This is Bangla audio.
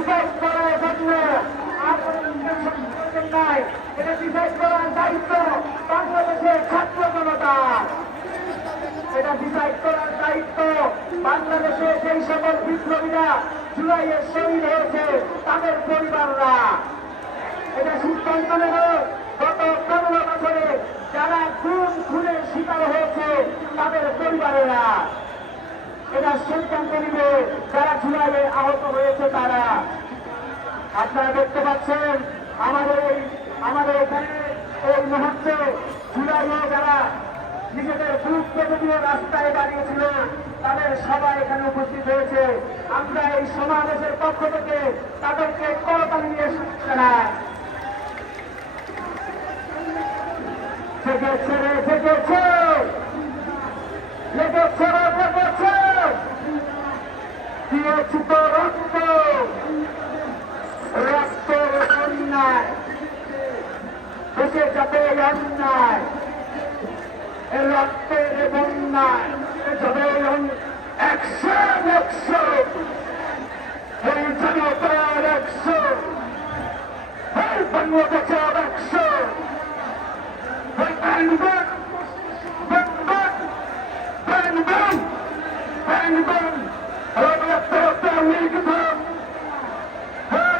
ডিসাইড করার জন্য নয় এটা ডিসাইড করার দায়িত্ব বাংলাদেশের ছাত্র জনতার এটা ডিসাইড করার দায়িত্ব বাংলাদেশে সেই সকল বিপ্লবীরা জুলাইয়ে শহীদ হয়েছে, তাদের পরিবাররা। এটা সিদ্ধান্ত নেবে গত এটা সিদ্ধান্ত নিবে যারা জুলাইয়ে আহত হয়েছে তারা। আপনারা দেখতে পাচ্ছেন, আমাদের এই, আমাদের এখানে এই মুহূর্তে জুলাইয়ে যারা নিজেদের পেতে দিয়ে রাস্তায় দাঁড়িয়েছিল, তাদের সবাই এখানে উপস্থিত হয়েছে। আমরা এই সমাবেশের পক্ষ থেকে তাদেরকে করতালি নিয়ে জানাই। লেগেছে রে, লেগেছে। দিয়েছিত রক্ত রক্তের অন্যায়। দেশে যাদের অন্যায়। রক্তের বন্যায়। যাদের একশো একশো। এই জনতার একশো। বাংলাদেশের